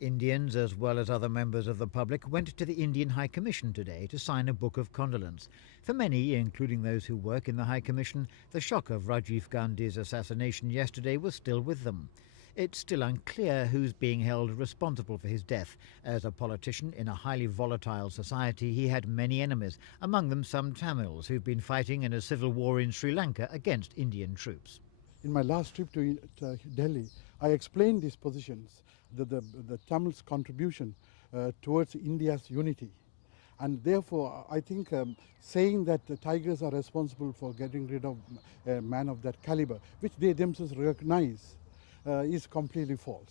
Indians, as well as other members of the public, went to the Indian High Commission today to sign a book of condolence. For many, including those who work in the High Commission, the shock of Rajiv Gandhi's assassination yesterday was still with them. It's still unclear who's being held responsible for his death. As a politician in a highly volatile society, he had many enemies, among them some Tamils who've been fighting in a civil war in Sri Lanka against Indian troops. In my last trip to Delhi, I explained these positions, the Tamils' contribution towards India's unity. And therefore, I think saying that the Tigers are responsible for getting rid of a man of that caliber, which they themselves recognize, is completely false.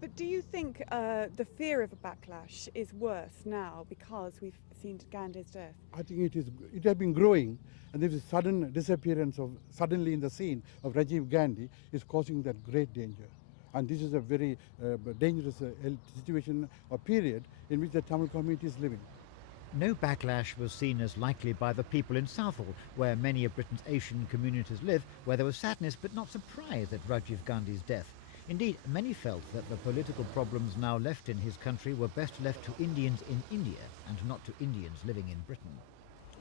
But do you think the fear of a backlash is worse now because we've seen Gandhi's death? I think it has been growing, and this sudden disappearance suddenly in the scene of Rajiv Gandhi is causing that great danger. And this is a very dangerous situation or period in which the Tamil community is living. No backlash was seen as likely by the people in Southall, where many of Britain's Asian communities live, where there was sadness but not surprise at Rajiv Gandhi's death. Indeed, many felt that the political problems now left in his country were best left to Indians in India and not to Indians living in Britain.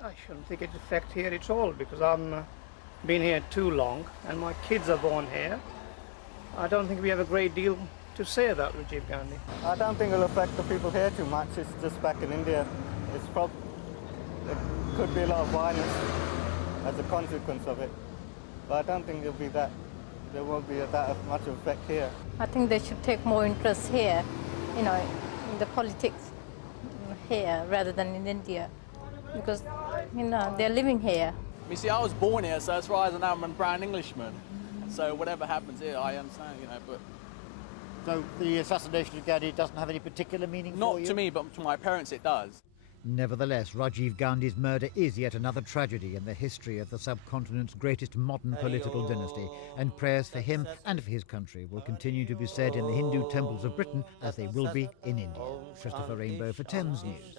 I shouldn't think it affects here at all, because I've been here too long and my kids are born here. I don't think we have a great deal to say about Rajiv Gandhi. I don't think it'll affect the people here too much. It's just back in India. There could be a lot of violence as a consequence of it, but I don't think there won't be that much effect here. I think they should take more interest here, in the politics here rather than in India, because, they're living here. You see, I was born here, so as far as I know, I'm a brown Englishman. So whatever happens here, I understand, but... So the assassination of Gandhi doesn't have any particular meaning for you? Not to me, but to my parents it does. Nevertheless, Rajiv Gandhi's murder is yet another tragedy in the history of the subcontinent's greatest modern political dynasty, and prayers for him and for his country will continue to be said in the Hindu temples of Britain as they will be in India. Christopher Rainbow for Thames News.